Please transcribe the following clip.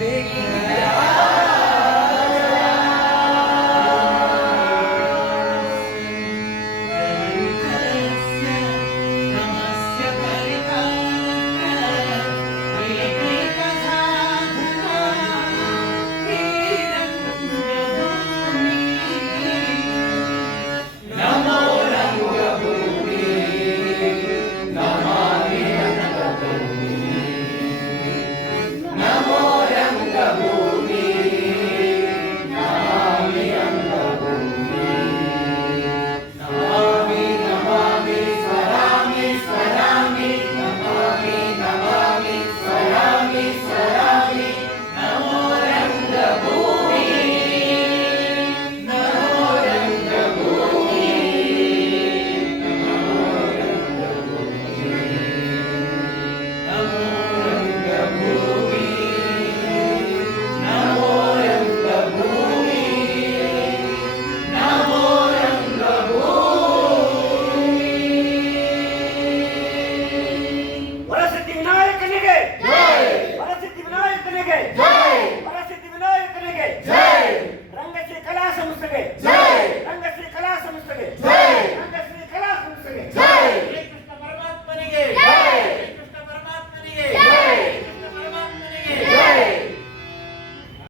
big man. करेंगे जय! परसिद्धि विनायक करेंगे जय! रंग कला समझ जय!